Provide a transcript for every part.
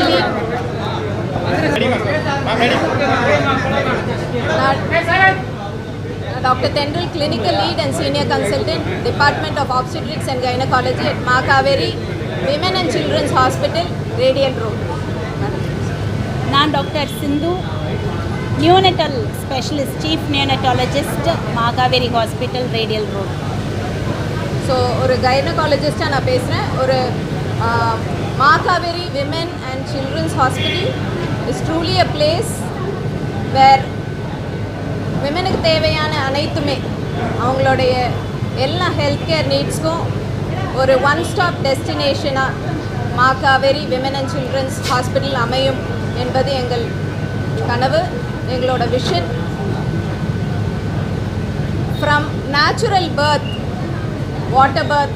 clinical lead. Dr. Tendril, clinical lead and senior consultant, Department of Obstetrics and Gynecology at Ma Kaveri Women and Children's Hospital, Radiant Road. நான் doctor Sindhu, neonatal specialist, chief neonatologist, Maa Kauvery hospital, radial road. So ஒரு கைனகாலஜிஸ்டாக நான் பேசுகிறேன். ஒரு Maa Kauvery women and children's hospital is truly a place where விமெனுக்கு தேவையான அனைத்துமே அவங்களுடைய எல்லா ஹெல்த் கேர் நீட்ஸ்க்கும் ஒரு ஒன் ஸ்டாப் டெஸ்டினேஷனாக Maa Kauvery women and children's hospital அமையும் என்பது எங்கள் கனவு, எங்களோட vision. From natural birth, water birth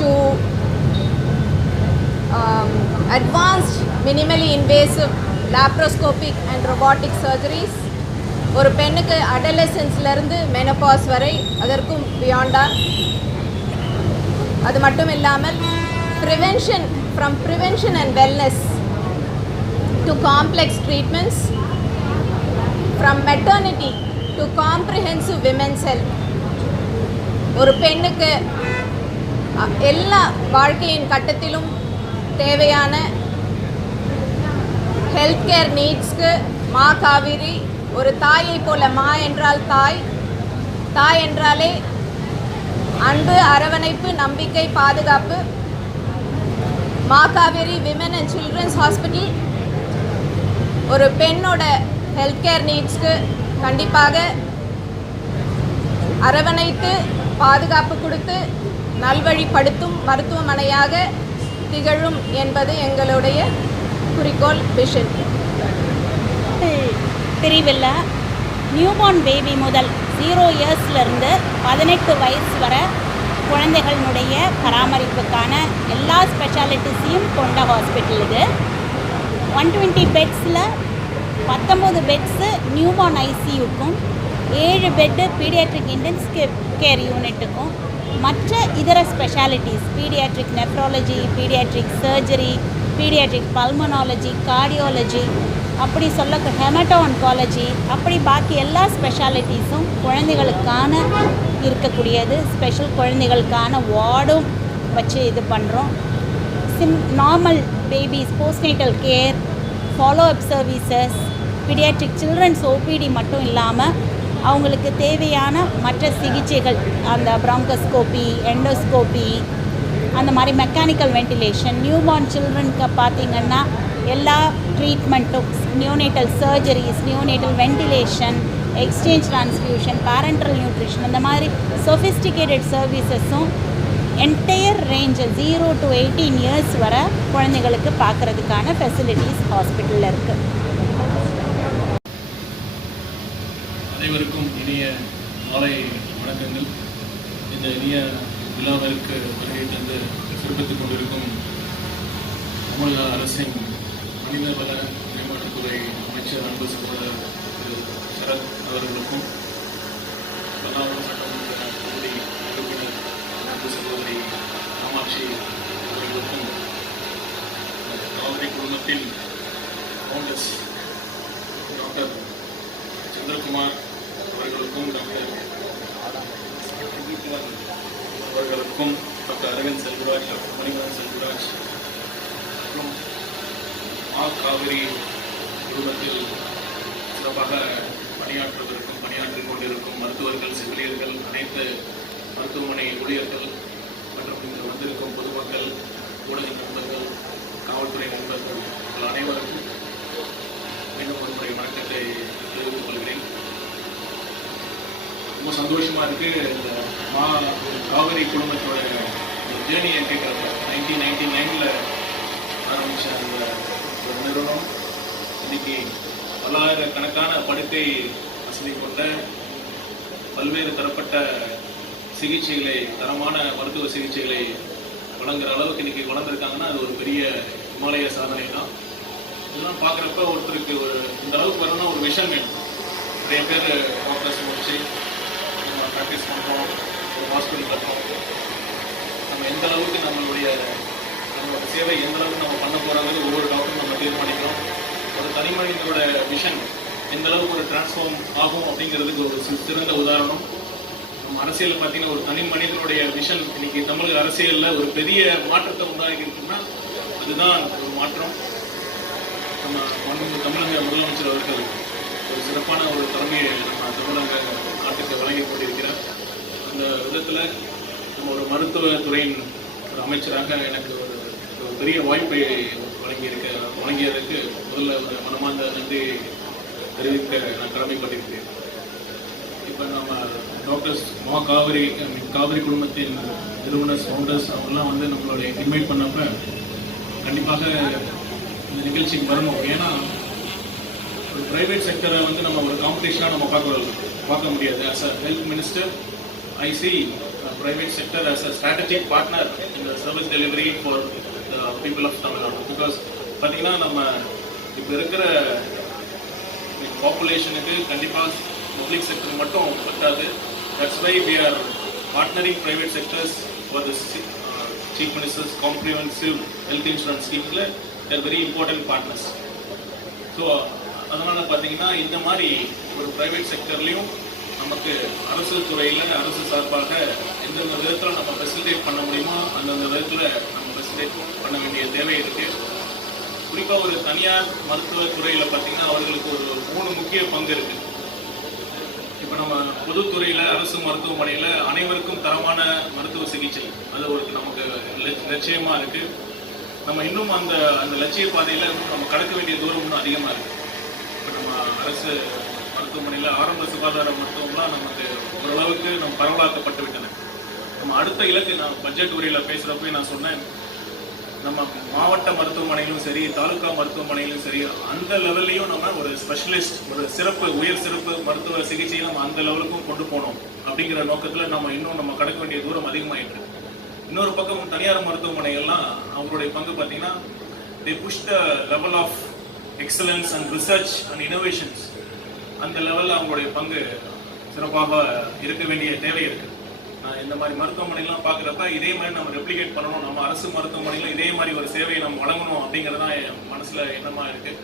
to advanced minimally invasive laparoscopic and robotic surgeries, ஒரு பெண்ணுக்கு அடலசன்ஸ்லேருந்து மெனபாஸ் வரை, அதற்கும் பியாண்டாக. அது மட்டும் இல்லாமல் prevention, from prevention and wellness to complex treatments, from maternity to comprehensive women's health. ஒரு பெண்ணுக்கு எல்லா வாழ்க்கையின் கட்டத்திலும் தேவையான ஹெல்த் கேர் நீட்ஸ்க்கு மா காவேரி ஒரு தாயை போல. மா என்றால் தாய், தாய் என்றாலே அன்பு, அரவணைப்பு, நம்பிக்கை, பாதுகாப்பு. Maa Kaveri women and children's hospital ஒரு பெண்ணோட ஹெல்த் கேர் நீட்ஸ்க்கு கண்டிப்பாக அரவணைத்து பாதுகாப்பு கொடுத்து நல்வழிப்படுத்தும் மருத்துவமனையாக திகழும் என்பது எங்களுடைய குறிக்கோள், விஷன். பிரிவில் நியூபார்ன் பேபி முதல் 0 இயர்ஸ்லேருந்து 18 வயசு வரை குழந்தைகளுடைய பராமரிப்புக்கான எல்லா ஸ்பெஷாலிட்டிஸையும் கொண்ட ஹாஸ்பிட்டல் இது. 120 பெட்ஸில் 19 பெட்ஸு நியூபார்ன் ஐசியூக்கும், 7 பெட்டு பீடியாட்ரிக் இன்டென்சிவ் கேர் யூனிட்டுக்கும், மற்ற இதர specialities paediatric nephrology, paediatric surgery, paediatric pulmonology, cardiology, அப்படி சொல்ல ஹெமட்டோ ஆன்காலஜி, அப்படி பாக்கி எல்லா ஸ்பெஷாலிட்டிஸும் குழந்தைகளுக்கான இருக்கக்கூடியது. ஸ்பெஷல் குழந்தைகளுக்கான வார்டும் வச்சு இது பண்ணுறோம். Normal babies postnatal care, follow up services, pediatric children's OPD மட்டும் இல்லாமல் அவங்களுக்கு தேவையான மற்ற சிகிச்சைகள், அந்த பிராங்கோஸ்கோபி, எண்டோஸ்கோபி, அந்த மாதிரி மெக்கானிக்கல் வென்டிலேஷன். நியூபார்ன் சில்ட்ரனுக்கு பார்த்திங்கன்னா எல்லா ட்ரீட்மெண்ட்டும், neonatal surgeries, neonatal ventilation, exchange transfusion, parenteral nutrition, அந்த மாதிரி சொஃபிஸ்டிகேட்டட் சர்வீசஸும் என்டையர் ரேஞ்சு 0 to 18 இயர்ஸ் வரை குழந்தைகளுக்கு பார்க்குறதுக்கான ஃபெசிலிட்டிஸ் ஹாஸ்பிட்டலில் இருக்குது. அனைவருக்கும் இனிய மாலை வணக்கங்கள். இந்த இனிய விழாவிற்கு வருகை தந்து சிறப்பித்துக் கொண்டிருக்கும் தமிழக அரசின் மனிதவள மேம்பாட்டுத்துறை அமைச்சர் அன்பு சகோதரர் திரு சரத் அவர்களுக்கும், பல்லாவரம் சட்டமன்ற தொகுதி உறுப்பினர் அன்பு சகோதரி காமாட்சி அவர்களுக்கும், காவிரி குடும்பத்தின் ஃபவுண்டர்ஸ் டாக்டர் சந்திரகுமார் அவர்களுக்கும், டாக்டர் அவர்களுக்கும், டாக்டர் அரவிந்த் செல்வராஜ், டாக்டர் மணிவரன் செல்வராஜ் மற்றும் மா காவிரி குடும்பத்தில் சிறப்பாக பணியாற்றிக் கொண்டிருக்கும் மருத்துவர்கள், செவிலியர்கள், அனைத்து மருத்துவமனை ஊழியர்கள் மற்றும் இங்கு வந்திருக்கும் பொதுமக்கள், ஊடக நண்பர்கள், காவல்துறை நண்பர்கள் அனைவருக்கும் மீண்டும் ஒரு முறை வணக்கத்தை தெரிவித்துக் கொள்கிறேன். ரொம்ப சந்தோஷமாக இருக்குது. இந்த மா காவிரி குடும்பத்தோட ஜேர்னியை கேட்குறப்ப 1999 ஆரம்பித்த அந்த ஒரு நிறுவனம் இன்னைக்கு பல்லாயிரக்கணக்கான படுக்கை வசதி கொண்ட பல்வேறு தரப்பட்ட சிகிச்சைகளை, தரமான மருத்துவ சிகிச்சைகளை வழங்குற அளவுக்கு இன்னைக்கு வளர்ந்துருக்காங்கன்னா அது ஒரு பெரிய இமாலய சாதனை தான். இதெல்லாம் பார்க்குறப்ப ஒருத்தருக்கு ஒரு இந்த அளவுக்கு வரணும்னா ஒரு விஷன் வேணும். நிறைய பேர் டாக்டர்ஸ் முடிச்சு நம்ம ப்ராக்டிஸ் பண்ணுறோம், ஒரு ஹாஸ்பிட்டல் கட்டுறோம். நம்ம எந்த அளவுக்கு நம்மளுடைய நம்மளோட சேவை எந்த அளவுக்கு நம்ம பண்ண போகிறாங்கிறது ஒவ்வொரு டாக்டரும் நம்ம தீர்மானிக்கிறோம். ஒரு தனி மனிதனோட விஷன் எந்த அளவுக்கு ஒரு டிரான்ஸ்ஃபார்ம் ஆகும் அப்படிங்கிறதுக்கு ஒரு சிறந்த உதாரணம். நம்ம அரசியல் பார்த்தீங்கன்னா ஒரு தனி மனிதனுடைய விஷன் இன்னைக்கு தமிழக அரசியலில் ஒரு பெரிய மாற்றத்தை உண்டாகி இருக்குன்னா அதுதான் ஒரு மாற்றம். நம்ம தமிழக முதலமைச்சர் அவர்கள் ஒரு சிறப்பான ஒரு தலைமையை நம்ம தமிழக நாட்டுக்கு வழங்கி கொண்டிருக்கிறார். அந்த விதத்தில் நம்ம ஒரு மருத்துவத்துறையின் ஒரு அமைச்சராக எனக்கு ஒரு பெரிய வாய்ப்பை வழங்கியதற்கு முதல்ல ஒரு மனமார்ந்த நன்றி தெரிவிக்க நான் கடமைப்பட்டிருக்கிறேன். இப்போ நம்ம டாக்டர்ஸ் காவிரி குடும்பத்தின் நிறுவனர்ஸ் ஃபவுண்டர்ஸ் அவங்கெல்லாம் வந்து நம்மளுடைய இன்வைட் பண்ணப்ப கண்டிப்பாக இந்த நிகழ்ச்சிக்கு வரணும். ஏன்னா ஒரு ப்ரைவேட் செக்டரை வந்து நம்ம ஒரு காம்படிஷனாக நம்ம பார்க்க முடியாது. As a health minister I C private sector as a strategic partner in the service delivery for the people of Tamil Nadu. Because பார்த்தீங்கன்னா நம்ம இப்போ இருக்கிற பாப்புலேஷனுக்கு கண்டிப்பாக பப்ளிக் செக்டர் மட்டும் பத்தாது. That's why we are partnering private sectors for the Chief Minister's comprehensive health insurance schemes. They are very important partners. So அதனால் பார்த்தீங்கன்னா இந்த மாதிரி ஒரு ப்ரைவேட் செக்டர்லேயும் நமக்கு அரசு துறையில் அரசு சார்பாக எந்தெந்த விதத்தில் நம்ம ஃபெசிலிட்டேட் பண்ண முடியுமோ அந்தந்த விதத்தில் நம்ம ஃபெசிலிட்டேட் பண்ண வேண்டிய தேவை இருக்குது. குறிப்பாக ஒரு தனியார் மருத்துவத்துறையில் பார்த்தீங்கன்னா அவர்களுக்கு ஒரு 3 முக்கிய பங்கு இருக்குது. இப்போ நம்ம பொதுத்துறையில் அரசு மருத்துவமனையில் அனைவருக்கும் தரமான மருத்துவ சிகிச்சை அது ஒரு நமக்கு லட்சியமாக இருக்குது. நம்ம இன்னும் அந்த லட்சிய பாதையில் நம்ம கடக்க வேண்டிய தூரம் இன்னும் அதிகமாக இருக்குது. இப்போ நம்ம அரசு மருத்துவமனையில் ஆரம்ப சுகாதார மருத்துவம்லாம் நமக்கு ஓரளவுக்கு நம்ம பரவலாக்கப்பட்டு விட்டன. நம்ம அடுத்த இலக்கு நான் பட்ஜெட் உரையில் பேசுகிறப்ப நான் சொன்னேன், நம்ம மாவட்ட மருத்துவமனையிலும் சரி தாலுகா மருத்துவமனையிலும் சரி அந்த லெவல்லையும் நம்ம ஒரு ஸ்பெஷலிஸ்ட் ஒரு உயர் சிறப்பு மருத்துவ சிகிச்சையை நம்ம அந்த லெவலுக்கும் கொண்டு போகணும் அப்படிங்கிற நோக்கத்தில் நம்ம கடக்க வேண்டிய தூரம் அதிகமாயிட்டு. இன்னொரு பக்கம் தனியார் மருத்துவமனைகள்லாம் அவங்களுடைய பங்கு பார்த்தீங்கன்னா they push the level of excellence and research and innovations. அந்த லெவலில் அவங்களுடைய பங்கு சிறப்பாக இருக்க வேண்டிய தேவை இருக்குது. இந்த மாதிரி மருத்துவமனைகள்லாம் பார்க்குறப்ப இதே மாதிரி நம்ம ரெப்ளிகேட் பண்ணணும், நம்ம அரசு மருத்துவமனையில் இதே மாதிரி ஒரு சேவையை நம்ம வழங்கணும் அப்படிங்கிறதான் என் மனசில் எண்ணமாக இருக்குது.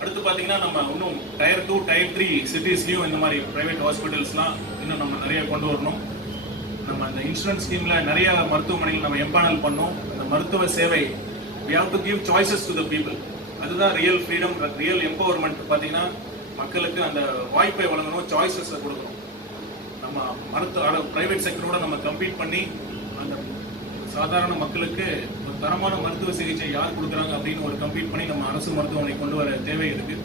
அடுத்து பார்த்தீங்கன்னா நம்ம இன்னும் Tier 2, Tier 3 சிட்டிஸ்லையும் இந்த மாதிரி ப்ரைவேட் ஹாஸ்பிட்டல்ஸ்லாம் இன்னும் நம்ம நிறைய கொண்டு வரணும். நம்ம அந்த இன்சூரன்ஸ் ஸ்கீமில் நிறைய மருத்துவமனைகள் நம்ம எம்பானல் பண்ணோம். அந்த மருத்துவ சேவை we have to give choices to the people. அதுதான் ரியல் ஃப்ரீடம், ரியல் எம்பவர்மெண்ட். பார்த்தீங்கன்னா மக்களுக்கு அந்த வாய்ப்பை வழங்கணும், சாய்ஸஸை கொடுக்கணும். நம்ம ப்ரைவேட் செக்டரோட நம்ம கம்பீட் பண்ணி அந்த சாதாரண மக்களுக்கு ஒரு தரமான மருத்துவ சிகிச்சை யார் கொடுக்குறாங்க அப்படின்னு ஒரு கம்பீட் பண்ணி நம்ம அரசு மருத்துவமனை கொண்டு வர தேவை இருக்குது.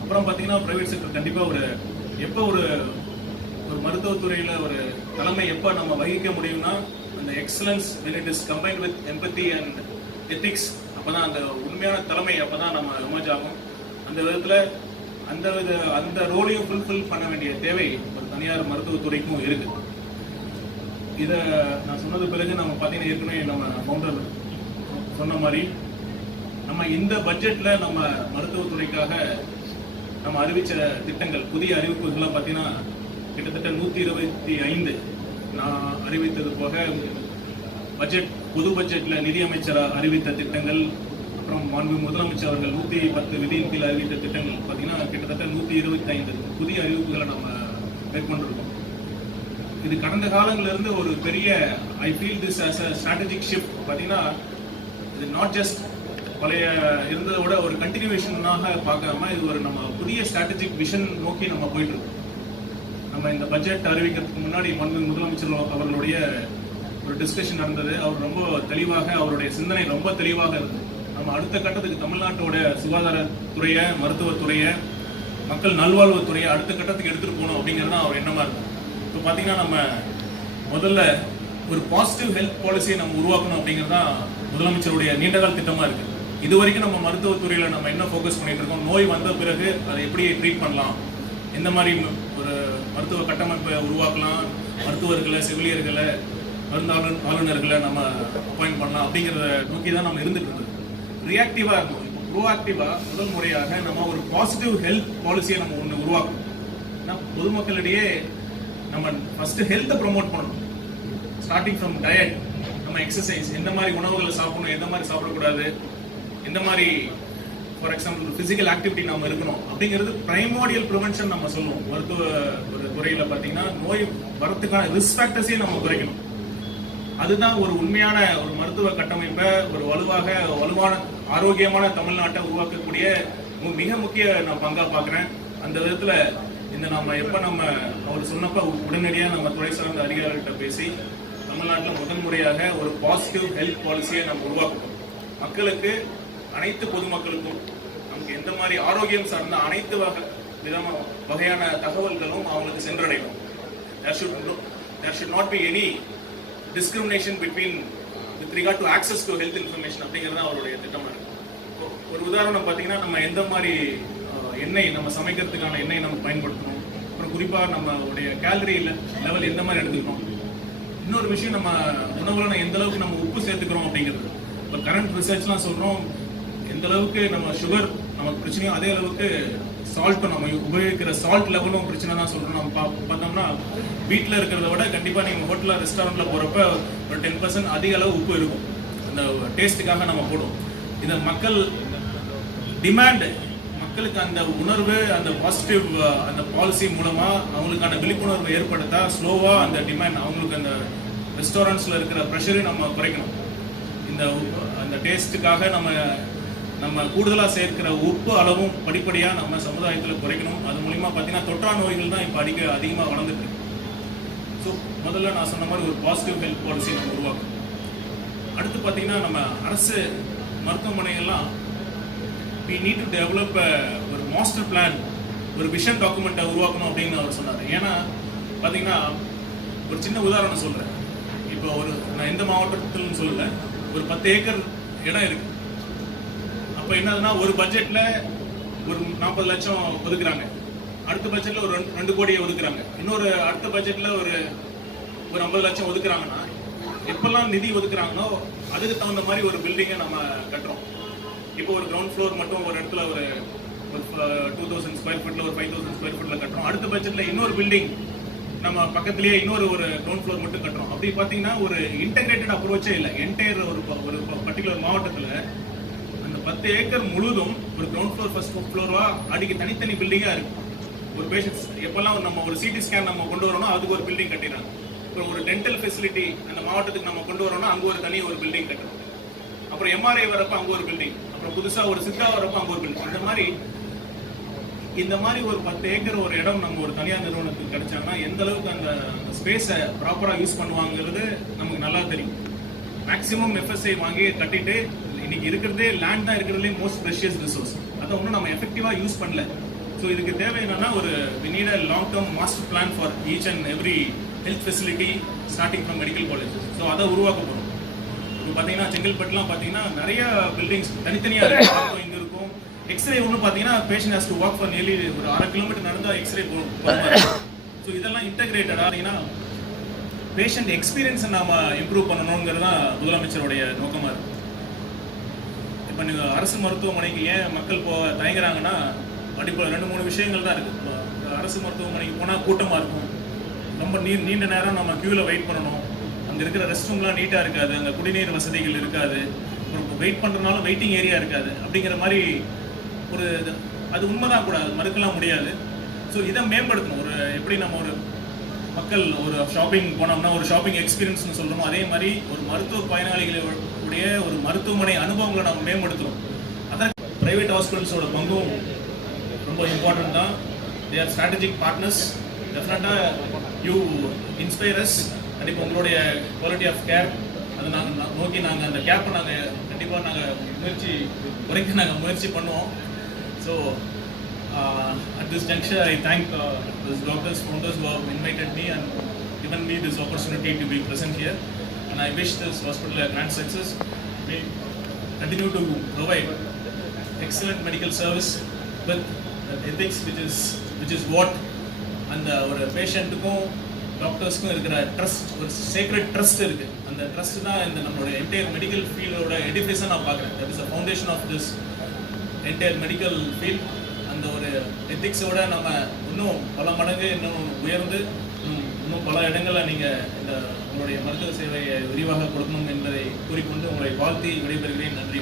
அப்புறம் பார்த்தீங்கன்னா ப்ரைவேட் செக்டர் கண்டிப்பாக எப்போ ஒரு மருத்துவத்துறையில் ஒரு தலைமை எப்போ நம்ம வகிக்க முடியும்னா அந்த excellence when it is combined with empathy and ethics, அப்போ தான் அந்த உண்மையான தலைமை அப்போ தான் நம்ம எமர்ஜ் ஆகும். அந்த விதத்தில் அந்த ரோலையும் ஃபுல்ஃபில் பண்ண வேண்டிய தேவை ஒரு தனியார் மருத்துவத்துறைக்கும் இருக்குது. இதை நான் சொன்னது பிறகு நம்ம பார்த்தீங்கன்னா ஏற்கனவே நம்ம ஃபவுண்டர் சொன்ன மாதிரி நம்ம இந்த பட்ஜெட்டில் நம்ம மருத்துவத்துறைக்காக நம்ம அறிவித்த திட்டங்கள் புதிய அறிவிப்புகள்லாம் பார்த்தீங்கன்னா கிட்டத்தட்ட 125 நான் அறிவித்தது போக பொது பட்ஜெட்டில் நிதியமைச்சர் அறிவித்த திட்டங்கள், அப்புறம் மாண்பு முதலமைச்சர் அவர்கள் 110 விதியின் கீழ் அறிவித்த திட்டங்கள் பார்த்தீங்கன்னா கிட்டத்தட்ட 125 புதிய அறிவிப்புகளை நம்ம மேற்கொண்டிருக்கோம். இது கடந்த காலங்களிலிருந்து ஒரு பெரிய I feel this as a strategic shift. பார்த்தீங்கன்னா இது நாட் ஜஸ்ட் பழைய இருந்ததை விட ஒரு கண்டினியூவேஷனாக பார்க்காம இது ஒரு நம்ம புதிய ஸ்ட்ராட்டஜிக் விஷன் நோக்கி நம்ம போயிட்டு இருக்கோம். நம்ம இந்த பட்ஜெட் அறிவிக்கிறதுக்கு முன்னாடி மாண்பு முதலமைச்சர் அவர்களுடைய ஒரு டிஸ்கஷன் நடந்தது. அவர் ரொம்ப தெளிவாக அவருடைய சிந்தனை ரொம்ப தெளிவாக இருந்தது. நம்ம அடுத்த கட்டத்துக்கு தமிழ்நாட்டோட சுகாதாரத்துறையை மருத்துவத்துறையை மக்கள் நல்வாழ்வுத்துறையை அடுத்த கட்டத்துக்கு எடுத்துகிட்டு போகணும் அப்படிங்கிறது தான் அவர் எண்ணமாக இருக்கும். இப்போ பார்த்தீங்கன்னா நம்ம முதல்ல ஒரு பாசிட்டிவ் ஹெல்த் பாலிசியை நம்ம உருவாக்கணும் அப்படிங்கிறது தான் முதலமைச்சருடைய நீண்டகால திட்டமாக இருக்குது. இது வரைக்கும் நம்ம மருத்துவத்துறையில் நம்ம என்ன ஃபோக்கஸ் பண்ணிட்டு இருக்கோம், நோய் வந்த பிறகு அதை எப்படி ட்ரீட் பண்ணலாம், எந்த மாதிரி ஒரு மருத்துவ கட்டமைப்பை உருவாக்கலாம், மருத்துவர்களை செவிலியர்களை ஆளுநர்களை நம்ம அப்பாயிண்ட் பண்ணலாம் அப்படிங்கிறத நோக்கி தான் நம்ம இருந்துட்டு இருந்தது. ரியாக்டிவாக இருக்கும். இப்போ ப்ரோஆக்டிவாக முதல் முறையாக நம்ம ஒரு பாசிட்டிவ் ஹெல்த் பாலிசியை நம்ம ஒன்று உருவாக்கணும். ஏன்னா பொதுமக்களிடையே நம்ம ஃபர்ஸ்ட் ஹெல்த்தை ப்ரொமோட் பண்ணணும். ஸ்டார்டிங் ஃப்ரம் டயட் நம்ம எக்ஸசைஸ், எந்த மாதிரி உணவுகளை சாப்பிடணும், எந்த மாதிரி சாப்பிடக்கூடாது, எந்த மாதிரி ஃபார் எக்ஸாம்பிள் ஃபிசிக்கல் ஆக்டிவிட்டி நம்ம இருக்கணும் அப்படிங்கிறது பிரைமோடியல் ப்ரிவென்ஷன் நம்ம சொல்லுவோம். மருத்துவ ஒரு துறையில பார்த்தீங்கன்னா நோய் வரத்துக்கான ரிஸ்க் ஃபேக்டர்ஸையும் நம்ம குறைக்கணும். அதுதான் ஒரு உண்மையான ஒரு மருத்துவ கட்டமைப்பை ஒரு வலுவான ஆரோக்கியமான தமிழ்நாட்டை உருவாக்கக்கூடிய மிக முக்கிய நான் பங்கா பார்க்குறேன். அந்த விதத்துல இந்த நம்ம அவர் சொன்னப்ப உடனடியாக நம்ம துறை சார்ந்த அதிகாரிகிட்ட பேசி தமிழ்நாட்டில் முதல் முறையாக ஒரு பாசிட்டிவ் ஹெல்த் பாலிசியை நம்ம உருவாக்கணும். மக்களுக்கு, அனைத்து பொதுமக்களுக்கும் நமக்கு எந்த மாதிரி ஆரோக்கியம் சார்ந்த அனைத்து வகையான தகவல்களும் அவங்களுக்கு சென்றடையும். There should not be any discrimination with regard to access to health information அப்படிங்கிறது அவருடைய திட்டமா இருக்கு. ஒரு உதாரணம் பார்த்தீங்கன்னா, நம்ம எந்த மாதிரி எண்ணெய், நம்ம சமைக்கிறதுக்கான எண்ணெய் நம்ம பயன்படுத்தணும், அப்புறம் குறிப்பாக நம்மளுடைய கேலரி லெவல் எந்த மாதிரி எடுத்துக்கணும். இன்னொரு விஷயம், நம்ம உணவுல எந்த அளவுக்கு நம்ம உப்பு சேர்த்துக்கிறோம் அப்படிங்கிறது. இப்போ கரண்ட் ரிசர்ச்லாம் சொல்றோம், எந்த அளவுக்கு நம்ம சுகர் நமக்கு பிரச்சனையோ அதே அளவுக்கு சால்ட்டும், நம்ம உபயோகிக்கிற சால்ட் லெவலும் பிரச்சனை தான் சொல்றோம். நம்ம பார்த்தோம்னா வீட்டில் இருக்கிறத விட கண்டிப்பாக நீங்கள் ஹோட்டலில் ரெஸ்டாரண்ட்ல போகிறப்ப ஒரு 10% அதிக அளவு உப்பு இருக்கும். அந்த டேஸ்ட்டுக்காக நம்ம போடுவோம். இதை மக்கள் டிமாண்ட், மக்களுக்கு அந்த உணர்வு, அந்த பாசிட்டிவ் அந்த பாலிசி மூலமா அவங்களுக்கான விழிப்புணர்வு ஏற்படுத்தா ஸ்லோவா அந்த டிமாண்ட், அவங்களுக்கு அந்த ரெஸ்டாரண்ட்ஸ்ல இருக்கிற ப்ரெஷரை நம்ம குறைக்கணும். அந்த டேஸ்ட்டுக்காக நம்ம கூடுதலாக சேர்க்கிற உப்பு அளவும் படிப்படியாக நம்ம சமுதாயத்தில் குறைக்கணும். அது மூலிமா பார்த்தீங்கன்னா தொற்றா நோய்கள் தான் இப்போ அதிகமாக வளர்ந்துட்டு இருக்கு. ஸோ முதல்ல நான் சொன்ன மாதிரி ஒரு பாசிட்டிவ் ஹெல்த் பாலிசி நம்ம உருவாக்கணும். அடுத்து பார்த்தீங்கன்னா, நம்ம அரசு மருத்துவமனைகள்லாம் we need to develop ஒரு மாஸ்டர் பிளான், ஒரு விஷன் டாக்குமெண்ட்டை உருவாக்கணும் அப்படின்னு அவர் சொன்னார். ஏன்னா பார்த்தீங்கன்னா, ஒரு சின்ன உதாரணம் சொல்கிறேன். இப்போ நான் எந்த மாவட்டத்தில்னு சொல்லல, ஒரு 10 ஏக்கர் இடம் இருக்கு. அப்போ என்னதுன்னா, ஒரு பட்ஜெட்டில் ஒரு 40 லட்சம் ஒதுக்குறாங்க, அடுத்த பட்ஜெட்டில் ஒரு 2 கோடியை ஒதுக்குறாங்க, இன்னொரு அடுத்த பட்ஜெட்டில் ஒரு 50 லட்சம் ஒதுக்குறாங்கன்னா, எப்பெல்லாம் நிதி ஒதுக்குறாங்களோ அதுக்கு தகுந்த மாதிரி ஒரு பில்டிங்கை நம்ம கட்டுறோம். இப்போ ஒரு கிரவுண்ட் ஃப்ளோர் மட்டும் ஒரு இடத்துல ஒரு 2000 ஸ்கொயர் ஃபீட்ல ஒரு 5000 ஸ்கொயர் ஃபீட்ல கட்டுறோம். அடுத்த பட்ஜெட்ல இன்னொரு பில்டிங் நம்ம பக்கத்திலேயே இன்னொரு கிரவுண்ட் ஃப்ளோர் மட்டும் கட்டுறோம். அப்படி பார்த்தீங்கன்னா ஒரு இன்டெகிரேட்டட் அப்ரோச்சே இல்லை. என்டையர் ஒரு பர்டிகுலர் மாவட்டத்தில் அந்த 10 ஏக்கர் முழுதும் ஒரு கிரவுண்ட் ஃப்ளோர், ஃபர்ஸ்ட் ஃப்ளோரா அடிக்க தனித்தனி பில்டிங்கா இருக்கு. ஒரு பேஷண்ட்ஸ் எப்பெல்லாம் நம்ம ஒரு சிடி ஸ்கேன் நம்ம கொண்டு வரோம்னா அதுக்கு ஒரு பில்டிங் கட்டிடுறாங்க. அப்புறம் ஒரு டென்டல் ஃபெசிலிட்டி அந்த மாவட்டத்துக்கு நம்ம கொண்டு வரோம்னா அங்கே ஒரு தனி ஒரு பில்டிங் கட்டுறோம். அப்புறம் எம்ஆர்ஐ வரப்ப அங்கே ஒரு பில்டிங், அப்புறம் புதுசா ஒரு சித்தா வரப்ப அங்கே ஒரு பில்டிங். இந்த மாதிரி ஒரு 10 ஏக்கர் ஒரு இடம் நம்ம ஒரு தனியார் நிறுவனத்துக்கு கிடைச்சாங்கன்னா எந்த அளவுக்கு அந்த ஸ்பேஸை ப்ராப்பரா யூஸ் பண்ணுவாங்கிறது நமக்கு நல்லா தெரியும். மேக்ஸிமம் எஃப்எஸ்ஐ வாங்கி கட்டிட்டு இன்னைக்கு இருக்கிறதே லேண்ட் தான் இருக்கிறதுலே மோஸ்ட் ப்ரெஷியஸ் ரிசோர்ஸ். அதை ஒன்றும் நம்ம எஃபெக்டிவா யூஸ் பண்ணல. ஸோ இதுக்கு தேவை என்னன்னா, we need a long term master plan for each and every health facility starting from medical colleges. So அதை உருவாக்க போகிறோம். இப்போ பார்த்தீங்கன்னா செங்கல்பட்டுலாம் பார்த்தீங்கன்னா நிறைய பில்டிங்ஸ் தனித்தனியாக இருக்கும். இங்கே இருக்கும் எக்ஸ்ரே ஒன்று பார்த்தீங்கன்னா patient has to walk for nearly ஒரு 1/2 கிலோமீட்டர் நடந்தால் எக்ஸ்ரே போகும். ஸோ இதெல்லாம் இன்டகிரேட்டடாக பார்த்தீங்கன்னா பேஷண்ட் எக்ஸ்பீரியன்ஸை நாம் இம்ப்ரூவ் பண்ணணுங்கிறது தான் முதலமைச்சருடைய நோக்கமாக இருக்குது. இப்போ நீங்கள் அரசு மருத்துவமனைக்கு ஏன் மக்கள் தயங்குறாங்கன்னா, அடிப்படை 2-3 விஷயங்கள் தான் இருக்குது. அரசு மருத்துவமனைக்கு போனால் கூட்டமாக இருக்கும், ரொம்ப நீண்ட நேரம் நம்ம க்யூவில் வெயிட் பண்ணணும், அங்கே இருக்கிற ரெஸ்ட் ரூம்லாம் நீட்டாக இருக்காது, அங்கே குடிநீர் வசதிகள் இருக்காது, அப்புறம் வெயிட் பண்ணுறதுனால வெயிட்டிங் ஏரியா இருக்காது. அப்படிங்கிற மாதிரி அது உண்மைதான் கூட, அது மறுக்கலாம் முடியாது. ஸோ இதை மேம்படுத்தணும். எப்படி நம்ம மக்கள் ஒரு ஷாப்பிங் போனோம்னா ஒரு ஷாப்பிங் எக்ஸ்பீரியன்ஸ்னு சொல்கிறோமோ, அதே மாதிரி ஒரு மருத்துவ பயனாளிகளுடைய ஒரு மருத்துவமனை அனுபவங்களை நம்ம மேம்படுத்துகிறோம். அதான் ப்ரைவேட் ஹாஸ்பிட்டல்ஸோட பங்கும் ரொம்ப இம்பார்ட்டன்ட் தான். They are strategic partners. டெஃபினட்டாக யூ இன்ஸ்பயர் அஸ். கண்டிப்பாக உங்களுடைய குவாலிட்டி ஆஃப் கேர் அதை நாங்கள் நோக்கி அந்த கேப்பை கண்டிப்பாக குறைக்க முயற்சி பண்ணுவோம். So at this juncture, I thank those doctors, founders who have invited me and given me this opportunity to be present here. And I wish this hospital a grand success. We continue to provide excellent medical service with ethics, which is what அந்த ஒரு பேஷண்ட்டுக்கும் டாக்டர்ஸ்க்கும் இருக்கிற trust, ஒரு secret trust இருக்கு. அந்த trust தான் இந்த நம்மளோட entire medical ஃபீல்டோட எடிஃபைஸாக நான் பார்க்குறேன். That is the foundation of this entire medical field. அந்த ஒரு எத்திக்ஸோட நம்ம இன்னும் பல மடங்கு இன்னும் உயர்ந்து இன்னும் பல இடங்களில் நீங்கள் இந்த உங்களுடைய மருத்துவ சேவையை விரிவாக கொடுக்கணும் என்பதை கூறிக்கொண்டு உங்களை வாழ்த்தி விடைபெறுகிறேன். நன்றி.